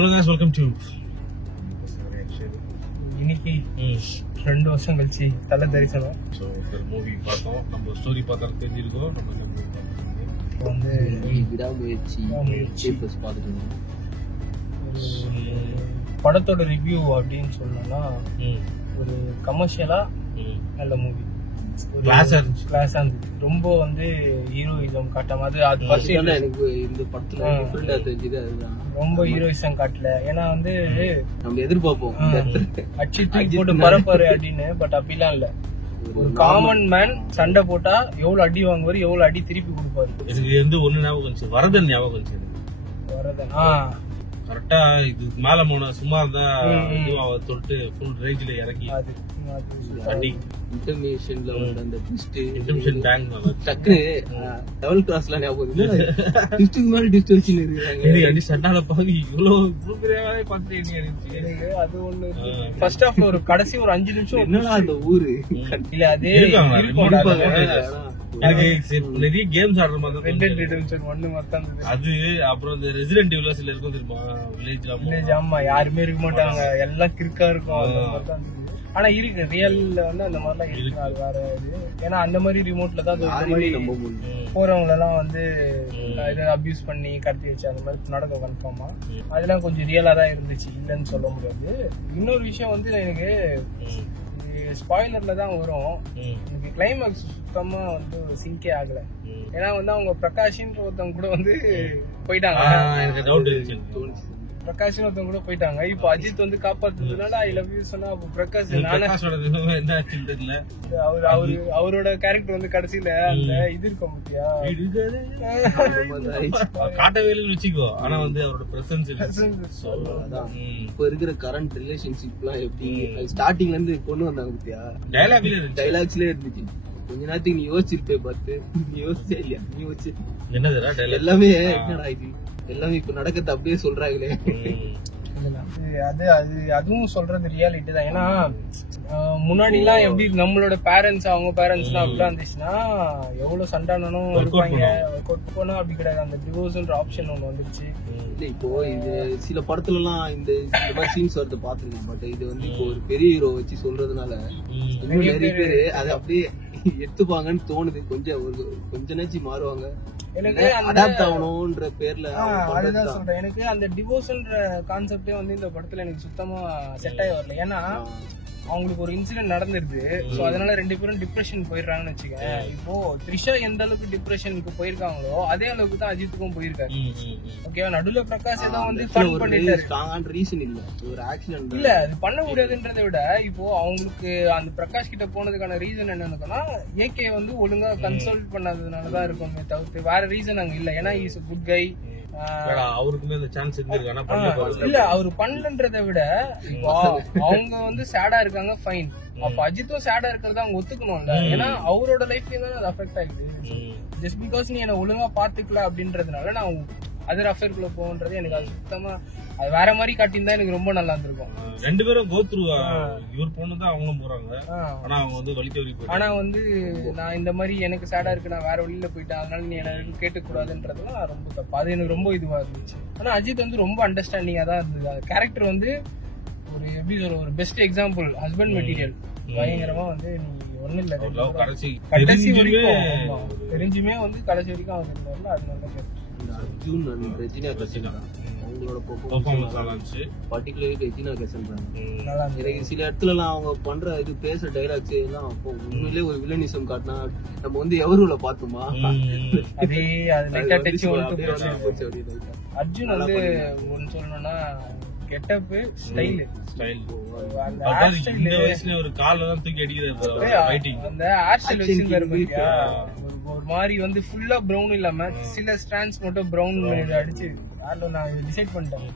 Hello guys, welcome to இன்னைக்கு 2 வருஷம் கழிச்சு தல தரிசனம். ஸோ ஒரு மூவி பார்த்தோம். நம்ம ஸ்டோரி பார்த்தாலும் தெரிஞ்சிருக்கோம். நம்ம இந்த மூவி பார்த்தோம் வந்து விடாமுயற்சி பார்த்துக்கணும். படத்தோட ரிவ்யூ அப்படின்னு சொல்லணும்னா ஒரு கமர்ஷியலா நல்ல மூவி, கிளாஸா இருந்துச்சு. கிளாஸா இருந்துச்சு. ரொம்ப வந்து ஹீரோயிசம் காட்டாம அது ஃபர்ஸ்ட் எனக்கு இந்த படத்துல டிஃபரெண்டா தெரிஞ்சது அதுதான். ரொம்ப ஹீரோயிசம் காட்டல. ஏன்னா வந்து நம்ம எதிர்பார்ப்போம் அச்சு தூக்கி போட்டு பரப்பாரு அப்படின்னு. பட் அப்படிலாம் இல்ல. ஒரு காமன் மேன் சண்டை போட்டா எவ்வளவு அடி வாங்குவாரு, எவ்வளவு அடி திருப்பி கொடுப்பாரு. எனக்கு வந்து ஒண்ணு ஞாபகம் வந்துச்சு, வரதன் ஞாபகம் வந்துச்சு. வரதன் கரெக்டா இதுக்கு மேல போன சும்மா இருந்தா தொட்டு ஃபுல் ரேஞ்சில இறங்கி அடி இன்டர்மிஷன்ல வந்து அந்த ட்விஸ்ட் இன்டர்மிஷன் பேங்க் டக்குனு டபுள் கிராஸ்ல ஞாபகம் ட்விஸ்டுக்கு மேல ட்விஸ்ட் வச்சுன்னு இருக்காங்க. அடி சட்டால பாவி இவ்வளவு பெரிய பார்த்துட்டு அது ஒண்ணு. ஃபர்ஸ்ட் ஹாஃப்ல ஒரு கடைசி ஒரு 5 நிமிஷம் என்னடா அந்த ஊரு இல்ல அதே எனக்கு நிறைய கேம்ஸ் ஆடுற மாதிரி ரெட் டெட் ரிடெம்ப்ஷன் 1 மட்டும் இருந்தது. அது அப்புறம் இந்த ரெசிடென்ட் ஈவில் சில இருக்கும் தெரியுமா, வில்லேஜ். ஆமா, யாருமே இருக்க மாட்டாங்க, எல்லாம் கிறுக்கா இருக்கும். அந்த மாதிரி தான் இருந்தது. ஆனா இருக்கு ரியல்ல வந்து அந்த மாதிரிலாம் இருக்கு. அது வேற இது. ஏன்னா அந்த மாதிரி ரிமோட்ல தான் அந்த மாதிரி போறவங்க எல்லாம் வந்து இதை அபியூஸ் பண்ணி கடத்தி வச்சு அந்த மாதிரி நடக்கும் கன்ஃபார்மா. அதெல்லாம் கொஞ்சம் ரியலா தான் இருந்துச்சு, இல்லைன்னு சொல்ல முடியாது. இன்னொரு விஷயம் வந்து எனக்கு ஸ்பாயிலர்ல தான் வரும். எனக்கு கிளைமேக்ஸ் சுத்தமா வந்து சிங்கே ஆகல. ஏன்னா வந்து அவங்க பிரகாஷ்ன்ற ஒருத்தவங்க கூட வந்து போயிட்டாங்க. எனக்கு டவுட் இருந்துச்சு, பிரகாஷ் ஒருத்தவங்க கூட போயிட்டாங்க. இப்போ அஜித் வந்து காப்பாத்துறதுனால ஐ லவ் யூ சொன்னா அப்ப பிரகாஷ் என்ன தெரியல. அவரோட கேரக்டர் வந்து கடைசியில அந்த இது இருக்க முடியா காட்டவே இல்லைன்னு வச்சுக்கோ. ஆனா வந்து அவரோட பிரசன்ஸ் இப்ப இருக்கிற கரண்ட் ரிலேஷன்ஷிப் எல்லாம் எப்படி ஸ்டார்டிங்ல இருந்து கொண்டு வந்தாங்க பத்தியா, டைலாக்ஸ்லயே இருந்துச்சு. கொஞ்ச நேரத்துக்கு நீ யோசிச்சிருப்பே பார்த்து, நீ யோசிச்சே இல்லையா? நீ யோசிச்சு என்னதுடா எல்லாமே என்னடா இது எல்லாமே இப்ப நடக்கிறது அப்படியே சொல்றாங்களே. அதுவும் சொல்றது ரியாலிட்டி தான். ஏன்னா முன்னாடி எல்லாம் எப்படி நம்மளோட பேரண்ட்ஸ் அவங்க பேரண்ட்ஸ் எல்லாம் அப்படிலாம் இருந்துச்சுன்னா எவ்வளவு சண்டானனும் இருப்பாங்க. போனா அப்படி கிடையாது. அந்த டிவோர்ஸ்ன்ற ஆப்ஷன் ஒண்ணு வந்துருச்சு. இப்போ இது சில படத்துல எல்லாம் இந்த மாதிரி சீன்ஸ் வரது பாத்துருக்கேன். பட் இது வந்து இப்போ ஒரு பெரிய ஹீரோ வச்சு சொல்றதுனால நிறைய பேரு அதை அப்படியே எடுத்துப்பாங்கன்னு தோணுது. கொஞ்ச நேச்சு மாறுவாங்க. எனக்கு அடாப்ட் ஆகணும்ன்ற பேர்ல அதுதான் சொல்றேன். எனக்கு அந்த டிவோர்ஸ்ன்ற கான்செப்டே வந்து இந்த படத்துல எனக்கு சுத்தமா செட் ஆகி வரல. ஏன்னா அவங்களுக்கு ஒரு இன்சிடென்ட் நடந்துருது. சோ அதனால 2 பேரும் டிப்ரெஷன் போயிடுறாங்கன்னு வச்சுக்க. இப்போ த்ரிஷா எந்த அளவுக்கு டிப்ரெஷனுக்கு போயிருக்காங்களோ அதே அளவுக்கு தான் அஜித்துக்கும் போயிருக்காரு. ஓகேவா? நடுவுல பிரகாஷ் ஏதோ வந்து ஃபன் பண்ணிட்டாரு. ரீசன் இல்ல, ஒரு ஆக்சிடென்ட் இல்ல அது பண்ண முடியாதுன்றதை விட இப்போ அவங்களுக்கு அந்த பிரகாஷ் கிட்ட போனதுக்கான ரீசன் என்னன்னா ஏகே வந்து ஒழுங்கா கன்சல்ட் பண்ணாததுனாலதான் இருக்குமே தவிர்த்து வேற ரீசன் அங்க இல்ல. ஏன்னா இஸ் குட் கை. அவருக்குமே அந்த சான்ஸ் இருக்கு. இல்ல அவரு பண்ணன்றதை விட இப்போ அவங்க வந்து சேடா இருக்காங்க, ஃபைன். அப்ப அஜித்தும் சேடா இருக்கிறத அவங்க ஒத்துக்கணும்ல. ஏன்னா அவரோட லைஃப்லயும் தானே அது அஃபெக்ட் ஆயிடுது. ஜஸ்ட் பிகாஸ் நீ என்ன ஒழுங்கா பாத்துக்கல அப்படின்றதுனால நான் அதர் அஃபேர்க்குள்ள போகன்றது எனக்கு அது சுத்தமா அது வேற மாதிரி காட்டியிருந்தா எனக்கு ரொம்ப நல்லா இருந்திருக்கும். 2 பேரும் கோ த்ரூ இவர் பொண்ணுதான் அவங்களும் போறாங்க. ஆனா அவங்க வந்து வலிக்க. ஆனா வந்து நான் இந்த மாதிரி எனக்கு சேடா இருக்கு, நான் வேற வழியில போயிட்டேன், அதனால நீ எனக்கு கேட்க கூடாதுன்றதுலாம் ரொம்ப தப்பு. அது எனக்கு ரொம்ப இதுவா இருந்துச்சு. ஆனா அஜித் வந்து ரொம்ப அண்டர்ஸ்டாண்டிங்கா தான் இருந்தது. கேரக்டர் வந்து ஒரு எப்படி சொல்ற ஒரு பெஸ்ட் எக்ஸாம்பிள் ஹஸ்பண்ட் மெட்டீரியல். பயங்கரமா வந்து நீ ஒண்ணும் இல்ல கடைசி வரைக்கும் தெரிஞ்சுமே வந்து கடைசி வரைக்கும் அவங்க இருந்தாருல. அது நல்ல கேரக்டர். அர்ஜுன் அண்ட் ரெஜினா கசன் அவங்களோட பெர்ஃபார்மன்ஸ் பர்టిక్యులர்லி ரெஜினா கசன் எனக்கு சில இடத்துல எல்லாம் அவங்க பண்ற இது பேசுற டைலாக்ஸ் எல்லாம் அப்போ உண்மையிலேயே ஒரு வில்லனிசம் காட்டினா நம்ம வந்து எவருல பார்த்தோமா அதே அது டச் போச்சு. அர்ஜுன் வந்து ஒன்னு சொல்லணும்னா கெட்டப் ஸ்டைல் இந்த வயசுல ஒரு கால தான் தூக்கி அடிக்கிறாரு. அந்த ஹேர் ஸ்டைல் வச்சிருந்தாரு ஒரு மாதிரி வந்து ஃபுல்லா பிரவுன் இல்லாம சில ஸ்ட்ராண்ட்ஸ் மட்டும் பிரவுன் அடிச்சு நான் டிசைட் பண்ணிட்டேன்.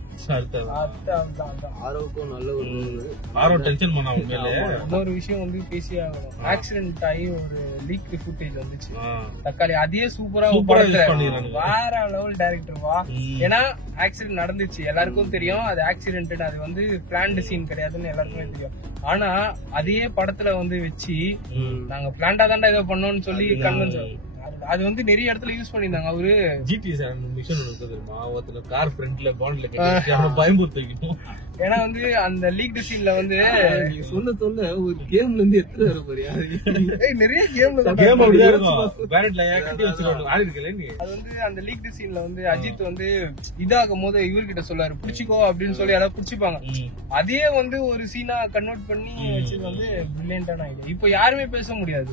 இன்னொரு விஷயம் வந்து பேசி ஆகணும். ஆக்சிடென்ட் ஆகி ஒரு லீக் ஃபுட்டேஜ் வந்துச்சு தக்காளி. அதே சூப்பரா வேற லெவல் டைரக்டர் வா. ஏன்னா ஆக்சிடென்ட் நடந்துச்சு, எல்லாருக்கும் தெரியும் அது ஆக்சிடென்ட், அது வந்து பிளான்டு சீன் கிடையாதுன்னு எல்லாருக்குமே தெரியும். ஆனா அதே படத்துல வந்து வச்சு நாங்க பிளான்டா தான்டா இதை பண்ணோம்னு சொல்லி கன்வென்ஸ் அது வந்து நிறைய இடத்துல யூஸ் பண்ணிருந்தாங்க. அவரு ஜிடி மிஷன் ஒன்று தெரியுமா, ஒருத்தர் கார் ஃப்ரண்ட்ல பாண்ட்ல கட்டி பயம்புறுத்தி வைக்கணும். ஏன்னா வந்து அந்த லீக் சீன்ல வந்து சொன்ன ஒரு கேம்ல இருந்து எடுத்து வர போறியா? நிறைய கேம்ல அது வந்து அந்த லீக் சீன்ல வந்து அஜித் வந்து இதாகும் போது இவர்கிட்ட சொல்லாரு புடிச்சிக்கோ அப்படின்னு சொல்லி யாராவது புடிச்சுப்பாங்க. அதே வந்து ஒரு சீனா கன்வெர்ட் பண்ணி வச்சது வந்து பிரில்லியன்டான ஐடியா. இப்போ யாருமே பேச முடியாது.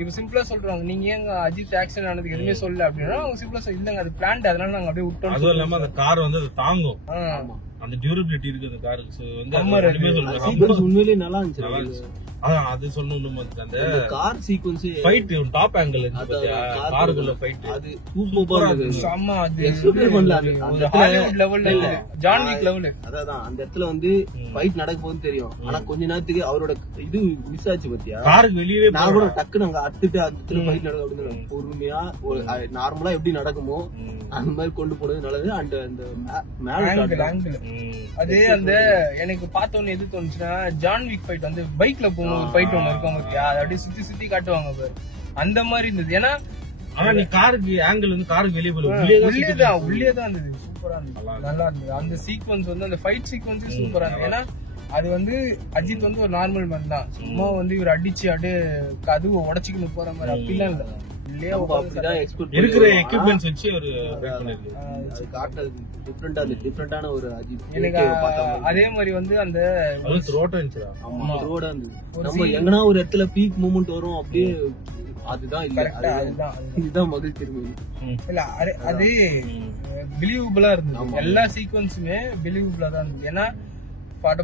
இப்ப சிம்பிளா சொல்றாங்க, நீங்க ஏங்க அஜித் ஆக்சிடென்ட் ஆனதுக்கு எதுவுமே சொல்லல அப்படின்னா அவங்க சிம்பிளா இல்லங்க அது பிளான்ட், அதனால நாங்க அப்படியே விட்டோம். அதுவும் இல்லாம அந்த கார் வந்து அது தாங்கும், அந்த டியூரபிலிட்டி இருக்கு அந்த காருக்கு வந்து உண்மையிலேயே நல்லா இருந்துச்சு. அது சொல்லணும். அந்த car sequence fight top angle காருக்குள்ள ஃபைட் அது சூப்பரா இருந்துச்சு. ஆமா, அது எக்ஸ்பெக்ட் பண்ணல. அந்த ஹாலிவுட் லெவல்ல இல்ல, ஜான் விக் லெவல். அதான் அந்த இடத்துல வந்து ஃபைட் நடக்க போகுதுன்னு தெரியும். ஆனா கொஞ்ச நேரத்துக்கு அவரோட இது மிஸ் ஆச்சு பாத்தியா? காருக்கு வெளியவே நான் கூட டக்குன்னு அங்க அத்துட்டு அந்த இடத்துல ஃபைட் நடக்கும் அப்படின்னு பொறுமையா நார்மலா எப்படி நடக்குமோ அந்த மாதிரி கொண்டு போனது நல்லது. அண்ட் அந்த ஆங்கிள் அது அந்த எனக்கு பார்த்தோன்னு எது தோணுச்சுன்னா, ஜான் விக் ஃபைட் வந்து பைக்ல போகும் ஃபைட் ஒண்ணு இருக்கும் பாத்தியா, அது அப்படியே சுத்தி சுத்தி காட்டுவாங்க பாரு, அந்த மாதிரி இருந்தது. ஏன்னா ஆனா நீ காருக்கு ஆங்கிள் வந்து காருக்கு வெளியே உள்ளேதான் இருந்தது. சூப்பரா இருந்தது, நல்லா இருந்தது. அந்த சீக்வன்ஸ் வந்து அந்த ஃபைட் சீக்வன்ஸ் சூப்பரா இருந்தது. ஏன்னா அது வந்து அஜித் வந்து ஒரு நார்மல் மேன் தான், சும்மா வந்து இவர் அடிச்சு அப்படியே கதவு உடச்சிக்கணும் போற மாதிரி அப்படிலாம் இல்ல. இருக்கிற எக்யூப்மெண்ட்ஸ் வச்சு ஒரு டிஃபரெண்டான ஒரு அஜித். எனக்கு அதே மாதிரி வந்து அந்த ரோட் இருந்துச்சு. நம்ம எங்கன்னா ஒரு இடத்துல பீக் மூமெண்ட் வரும் அப்படியே, அதுதான் இல்ல. இதுதான் மகிழ்ச்சி இல்ல, அது பிலீவபிளா இருந்தது. எல்லா சீக்வன்ஸுமே பிலீவபிளா தான் இருந்தது. ஏன்னா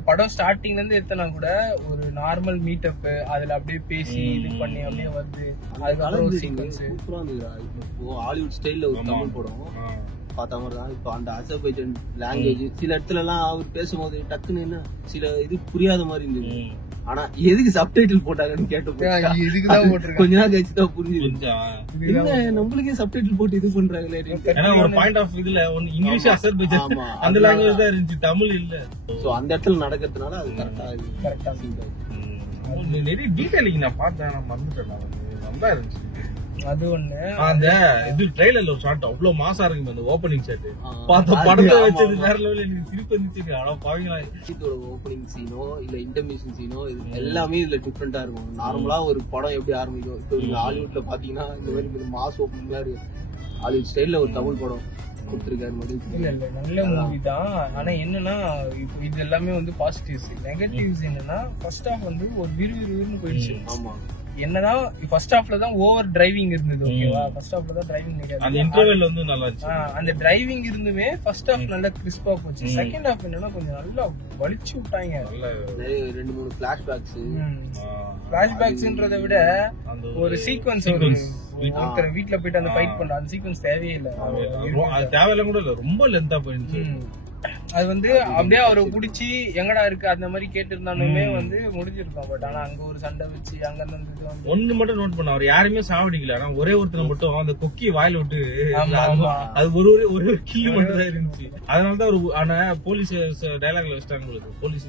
படம் ஸ்டார்டிங்ல இருந்து எடுத்தனா கூட ஒரு நார்மல் மீட்டப், அதுல அப்படியே பேசி இது பண்ணி அப்படியே வந்து அதுக்கப்புறம் சீக்வன்ஸ் சூப்பரா இருந்தது. இப்போ ஹாலிவுட் ஸ்டைல்ல ஒரு தமிழ் படம் பார்த்த மாதிரி தான். இப்போ அந்த அசர்பைஜான் லாங்குவேஜ் சில இடத்துல எல்லாம் அவர் பேசும்போது டக்குன்னு என்ன சில இது புரியாத மாதிரி இருந்தது. ஆனா எதுக்கு சப்டைட்டில் போட்டாங்கன்னு கேட்டோம். இதுக்குதான் போட்டிருக்காங்க. கொஞ்ச நாள் கழிச்சு தான் புரிஞ்சுது. நம்மளுக்கே சப்டைட்டில் போட்டு இது பண்றாங்களே. ஒரு பாயிண்ட் ஆஃப் இதுல இங்கிலீஷ் அசர்பைஜான் அந்த லாங்குவேஜ் தான் இருந்துச்சு, தமிழ் இல்ல. சோ அந்த இடத்துல நடக்கிறதுனால அது கரெக்டா நிறைய டீடைலிங் நான் பார்த்தேன், நான் மறந்துட்டேன். நல்லா இருந்துச்சு. அது ஒண்ணு. அந்த இது ட்ரைலர்ல ஒரு ஷாட் அவ்வளவு மாசா இருக்கு, அந்த ஓபனிங் ஷாட் பார்த்த படத்தை வச்சது வேற லெவல்ல. எனக்கு திருப்பி வந்துச்சு. ஆனா பாவீங்களா, இதோட ஓபனிங் சீனோ இல்ல இன்டர்மிஷன் சீனோ எல்லாமே இதுல டிஃபரெண்டா இருக்கும். நார்மலா ஒரு படம் எப்படி ஆரம்பிக்கும், இப்போ நீங்க ஹாலிவுட்ல பாத்தீங்கன்னா இந்த மாதிரி மாஸ் ஓபனிங் மாதிரி ஹாலிவுட் ஸ்டைல்ல ஒரு தமிழ் படம் கொடுத்திருக்காரு. இல்ல நல்ல மூவி தான். ஆனா என்னன்னா இப்போ இது எல்லாமே வந்து பாசிட்டிவ்ஸ். நெகட்டிவ்ஸ் என்னன்னா ஃபர்ஸ்ட் ஹாஃப் வந்து ஒரு விறுவிறுன்னு போயிடுச்சு. ஆமா, என்னன்னா ஃபர்ஸ்ட் ஹாஃப்ல தான் ஓவர் டிரைவிங் இருந்தது. ஓகேவா, ஃபர்ஸ்ட் ஹாஃப்ல தான் டிரைவிங் நிறைய. அந்த இன்டர்வல் வந்து நல்லா இருந்துச்சு. அந்த டிரைவிங் இருந்துமே ஃபர்ஸ்ட் ஹாஃப் நல்லா கிறிஸ்பா போச்சு. செகண்ட் ஹாஃப் என்னன்னா கொஞ்சம் நல்லா வலிச்சு விட்டாங்க. ரெண்டு மூணு பிளாஷ்பேக்ஸ்ன்றதை விட ஒரு சீக்வன்ஸ், ஒருத்தர் வீட்டுல போயிட்டு அந்த ஃபைட் பண்ற அந்த சீக்வன்ஸ் தேவையே இல்ல. தேவையில்ல கூட இல்ல, ரொம்ப லென்த்தா போயிருந்துச்சு. அது வந்து அப்படியே அவரை புடிச்சு எங்கடா இருக்கு அந்த மாதிரி கேட்டு இருந்தாலுமே வந்து முடிஞ்சிருக்கும். பட் ஆனா அங்க ஒரு சண்டை வச்சு அங்க இருந்து ஒண்ணு மட்டும் நோட் பண்ண, அவர் யாருமே சாவடிக்கல. ஆனா ஒரே ஒருத்தர் மட்டும் அந்த கொக்கி வாயில விட்டு அது ஒரு கில்லு மட்டும் தான் இருந்துச்சு. அதனாலதான் ஒரு ஆனா போலீஸ் டைலாக்ல வச்சிட்டாங்க, போலீஸ்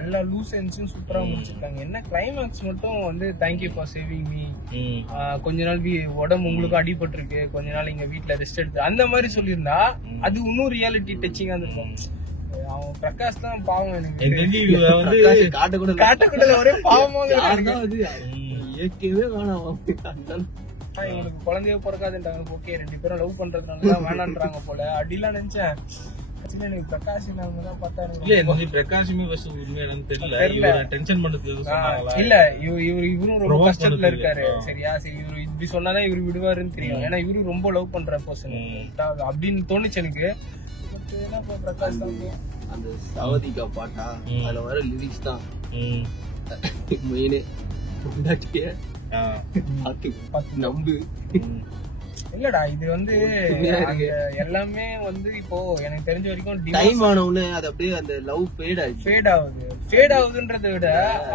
எல்லா லூஸ் எண்ட்ஸும் சூப்பரா முடிச்சிருக்காங்க. என்ன கிளைமேக்ஸ் மட்டும் வந்து தேங்க்யூ ஃபார் சேவிங் மீ, கொஞ்ச நாள் உடம்பு உங்களுக்கு அடிபட்டிருக்கு, கொஞ்ச நாள் இங்க வீட்டுல ரெஸ்ட் எடுத்து அந்த மாதிரி சொல்லியிருந்தா அது இன்னும் ரியாலிட்டி டச்சிங்கா இருக்கும். அவன் பிரகாஷ் தான் பாவம். எனக்கு காட்டக்கூட ஒரே பாவமா இவனுக்கு குழந்தைய பிறக்காதுன்றாங்க. ஓகே, 2 பேரும் லவ் பண்றதுனால வேணான்றாங்க போல. அடிலாம் நினைச்சேன். எனக்கு பிரகாஷ் இவரும் ரொம்ப கஷ்டத்துல இருக்காரு. சரியா, சரி இவரு இப்படி சொன்னாதான் இவரு விடுவாருன்னு தெரியும். ஏன்னா இவரு ரொம்ப லவ் பண்ற பர்சன் அப்படின்னு தோணுச்சு எனக்கு. பிரகாஷ் தான் அந்த சாவதிகா பாட்டா, அதுல வர லிரிக்ஸ் தான் மெயினே. நம்பு இல்லடா, இது வந்து எல்லாமே வந்து இப்போ எனக்கு தெரிஞ்ச வரைக்கும் டைம் ஆனவுடனே அது அப்படியே அந்த லவ் ஃபேட் ஆகுதுன்றதை விட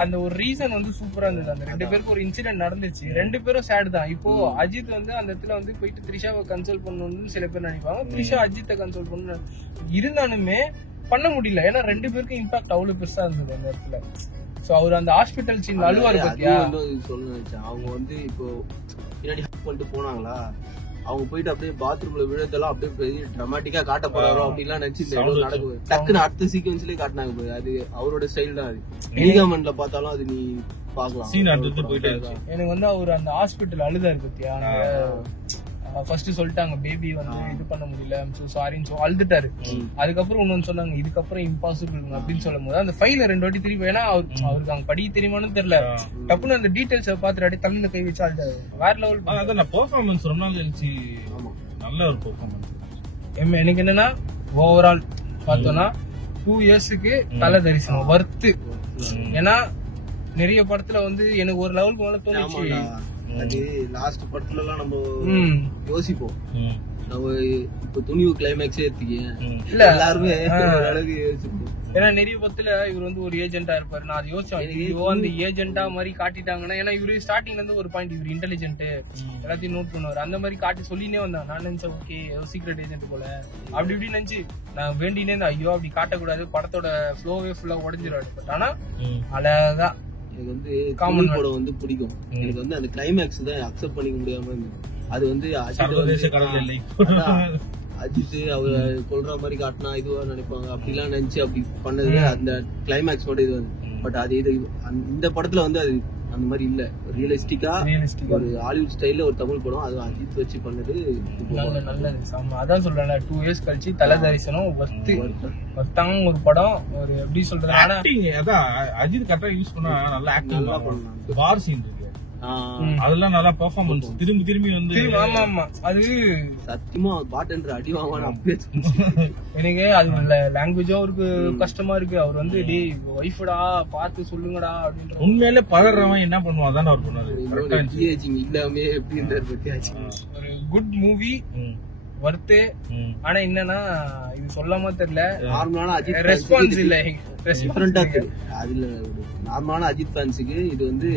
அந்த ஒரு ரீசன் வந்து சூப்பரா இருந்தது. அந்த 2 பேருக்கு ஒரு இன்சிடென்ட் நடந்துச்சு, 2 பேரும் சேட் தான். இப்போ அஜித் வந்து அந்த இடத்துல வந்து போயிட்டு த்ரிஷாவை கன்சல்ட் பண்ணணும்னு சில பேர் நினைப்பாங்க. த்ரிஷா அஜித்தை கன்சல்ட் பண்ணு இருந்தாலுமே பண்ண முடியல. ஏன்னா 2 பேருக்கும் இம்பாக்ட் அவ்வளவு பெருசா இருந்தது அந்த இடத்துல. சோ அவர் அந்த ஹாஸ்பிட்டல் சீன் அழுவாரு பத்தியா, சொல்ல அவங்க வந்து இப்போ பண்ணிட்டு போனாங்களா, அவங்க போயிட்டு அப்படியே பாத்ரூம்ல விழுதெல்லாம் அப்படியே பெரிய டிராமாட்டிக்கா காட்ட போறாரோ அப்படிலாம் நினைச்சு நடக்கும். டக்குன்னு அடுத்த சீக்வன்ஸ்லயே காட்டினாங்க போய். அது அவரோட ஸ்டைல் தான். அது நீகாமன்ல பார்த்தாலும் அது நீ பாக்கலாம். எனக்கு வந்து அவர் அந்த ஹாஸ்பிட்டல் அழுதாரு பத்தியா, ஃபர்ஸ்ட் சொல்லிட்டாங்க பேபி வந்து இது பண்ண முடியல சாரின்னு அழுதுட்டாரு. அதுக்கப்புறம் இன்னொன்னு சொன்னாங்க இதுக்கப்புறம் இம்பாசிபிள் அப்படின்னு சொல்லும் போது அந்த ஃபைல 2 வாட்டி திருப்பி, ஏன்னா அவருக்கு அங்க படிக்க தெரியுமான்னு தெரியல, டப்புன்னு அந்த டீடைல்ஸ் பாத்துட்டு தலையில கை வச்சு அழுதாரு. வேற லெவல் பெர்ஃபார்மன்ஸ் ரொம்ப நாள் கழிச்சு நல்ல ஒரு பெர்ஃபார்மன்ஸ். எனக்கு என்னன்னா ஓவரால் பார்த்தோம்னா 2 இயர்ஸ்க்கு தல தரிசனம் வர்த்து. ஏன்னா நிறைய படத்துல வந்து எனக்கு ஒரு லெவலுக்கு மேல தோணுச்சு. அது லாஸ்ட் படத்துல எல்லாம் நம்ம யோசிப்போம், நம்ம இப்ப துணிவு கிளைமேக்ஸே எடுத்துக்கேன் எல்லாருமே அளவுக்கு யோசிப்போம். ஏன்னா நிறைய படத்துல இவர் வந்து ஒரு ஏஜென்டா இருப்பாரு. நான் யோசிச்சேன் அந்த ஏஜென்டா மாதிரி காட்டிட்டாங்கன்னா, ஏன்னா இவரு ஸ்டார்டிங்ல இருந்து ஒரு பாயிண்ட் இவரு இன்டெலிஜென்ட் எல்லாத்தையும் நோட் பண்ணுவாரு, அந்த மாதிரி காட்டி சொல்லினே வந்தேன். நான் நினைச்சேன் ஓகே சீக்ரெட் ஏஜென்ட் போல அப்படி இப்படி நினைச்சு நான் வேண்டினே இருந்தேன். ஐயோ அப்படி காட்டக்கூடாது, படத்தோட ஃப்ளோவே ஃபுல்லா உடஞ்சிடாது. பட் ஆனா அழகா எனக்கு வந்து காமன் படம் வந்து பிடிக்கும். எனக்கு வந்து அந்த கிளைமேக்ஸ் தான் அக்செப்ட் பண்ணிக்க முடியாம அது வந்து அஜித் அவர் கொல்ற மாதிரி காட்டினா இதுவா நினைப்பாங்க, அப்படிலாம் நினைச்சு அப்படி பண்ணது அந்த கிளைமேக்ஸ் மட்டும் இது. பட் அது இது இந்த படத்துல வந்து அது அந்த மாதிரி இல்ல, ரியலிஸ்டிக்கா ஒரு ஹாலிவுட் ஸ்டைல்ல ஒரு தமிழ் படம், அது அஜித் வச்சு பண்ணது நல்லது. அதான் சொல்றேன் 2 இயர்ஸ் கழிச்சு தல தரிசனம் வர்த்தாங்க ஒரு படம். ஒரு எப்படி சொல்றது, அதான் அஜித் கரெக்டா யூஸ் பண்ணா நல்லா ஆக்டிங் பண்ணலாம். வார் சீன் இருக்கு அதெல்லாம் நல்லா பெர்ஃபார்மன்ஸ் திரும்பி வந்து. ஆமா ஆமா அது சத்தியமா பாட்டு அடி வாங்க அப்படியே எனக்கு அது லாங்குவேஜும் அவருக்கு கஷ்டமா இருக்கு. அவர் வந்து டே ஒய்ஃபடா பார்த்து சொல்லுங்கடா அப்படின்ற உண்மையிலே பதறவன் என்ன பண்ணுவான் அதான் அவர் பண்ணாரு. இல்லாமே எப்படின்றது பத்தியாச்சு. ஒரு குட் மூவி வர்த்து. ஆனா என்னன்னா இது சொல்லாம தெரியல, நார்மலான அஜித் ரெஸ்பான்ஸ் இல்ல, டிஃபரெண்டா தெரியும். அதுல நார்மலான அஜித் ஃபேன்ஸுக்கு இது வந்து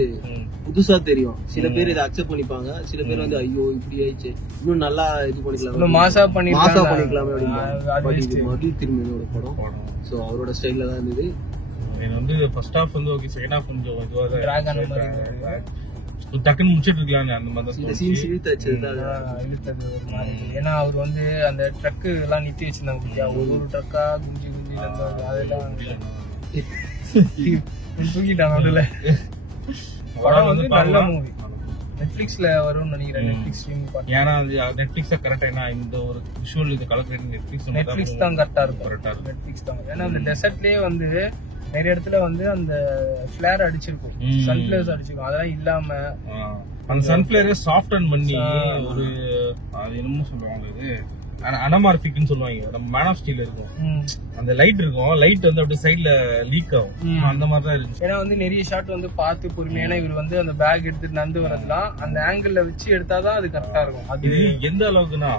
புதுசா தெரியும். சில பேர் இதை அக்செப்ட் பண்ணிப்பாங்க, சில பேர் வந்து ஐயோ இப்படி ஆயிடுச்சு இன்னும் நல்லா இது பண்ணிக்கலாம் மாசா பண்ணிக்கலாமே அப்படின்னு. மகிழ் திருமணியோட படம், சோ அவரோட ஸ்டைல்ல தான் இருந்தது. வந்து ஃபர்ஸ்ட் ஹாஃப் வந்து ஓகே, செகண்ட் ஹாஃப் கொஞ்சம் இதுவா தான் டக்குன்னு முடிச்சிட்டு இருக்கலாம் அந்த மாதிரி இழுத்தது. ஏன்னா அவர் வந்து அந்த ட்ரக் எல்லாம் நிறுத்தி வச்சிருந்தாங்க, ஒரு ட்ரக்கா குஞ்சி அதெல்லாம் தூக்கிட்டாங்க. அதுல படம் வந்து நல்ல மூவி, நெட்ஃபிளிக்ஸ்ல வரும்னு நினைக்கிறேன். நெட்ஃபிளிக்ஸ் ஸ்ட்ரீமிங் பார்த்து, ஏன்னா நெட்ஃபிளிக்ஸ் கரெக்டா, ஏன்னா இந்த ஒரு விஷுவல் இது கலெக்ட் நெட்ஃபிளிக்ஸ் தான் கரெக்டா இருக்கும். நெட்ஃபிளிக்ஸ் தான், ஏன்னா அந்த டெசர்ட்லயே வந்து நிறைய இடத்துல வந்து அந்த ஃபிளேர் அடிச்சிருக்கும், சன்ஃபிளவர்ஸ் அடிச்சிருக்கும். அதெல்லாம் இல்லாம அந்த சன்ஃபிளவரை சாஃப்டன் பண்ணி ஒரு அது என்னமோ சொல்லுவாங்க, இது அனமார்பிக்னு சொல்லுவாங்க. நம்ம மேன் ஆஃப் ஸ்டீல் இருக்கும், அந்த லைட் இருக்கும், லைட் வந்து அப்படியே சைடுல லீக் ஆகும், அந்த மாதிரி தான் இருந்துச்சு. ஏன்னா வந்து நிறைய ஷாட் வந்து பார்த்து பொறுமையான இவர் வந்து அந்த பேக் எடுத்துட்டு நடந்து வரதுலாம் அந்த ஆங்கிள் வச்சு எடுத்தாதான் அது கரெக்டா இருக்கும். அது எந்த அளவுக்குன்னா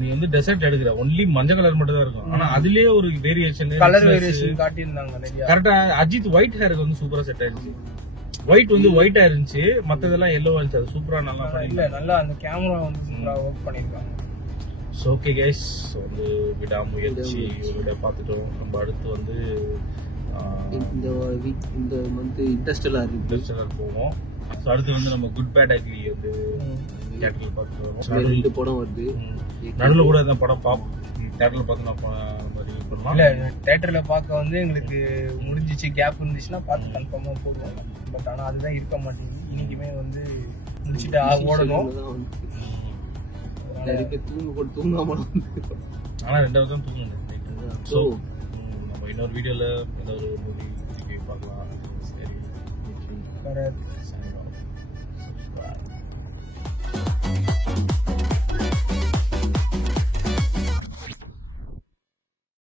நீ வந்து டெசர்ட் எடுக்கிற ஒன்லி மஞ்சள் கலர் மட்டும் தான் இருக்கும், ஆனா அதுலயே ஒரு வேரியேஷன் கலர் வேரியேஷன் காட்டியிருந்தாங்க கரெக்டா. அஜித் ஒயிட் ஹேருக்கு வந்து சூப்பரா செட் ஆயிருச்சு. ஒயிட் வந்து ஒயிட்டா இருந்துச்சு, மத்ததெல்லாம் எல்லோவா இருந்துச்சு. அது சூப்பரா நல்லா இல்ல, நல்லா அந்த கேமரா வந்து சூப்பரா ஒர்க் பண்ணிருக்காங்க. ஓகே கைஸ், வந்து விடாமுயற்சி பார்த்துட்டோம். நம்ம அடுத்து வந்து இந்த மந்த் இன்டர்ஸ்டெல்லார் போவோம். ஸோ அடுத்து வந்து நம்ம குட் பேட் அக்லி வந்து தியேட்டர்ல பார்த்துருவோம். 2 படம் வருது, நடுவில் கூட அந்த படம் பார்ப்போம். தியேட்டர்ல பார்த்து நம்ம ரிவ்யூ பண்ணலாம். இல்ல தியேட்டர்ல பார்க்க வந்து எங்களுக்கு முடிஞ்சிச்சு, கேப் இருந்துச்சுன்னா பார்த்து கன்ஃபார்மா போடுவாங்க. பட் ஆனா அதுதான் இருக்க மாட்டேங்குது. இன்னைக்குமே வந்து முடிச்சுட்டு ஓடணும். தூங்காம ஆனா 2 தான் தூங்கணும். ஸோ நம்ம இன்னொரு வீடியோல ஏதாவது ஒரு மூவி பார்க்கலாம். சரி.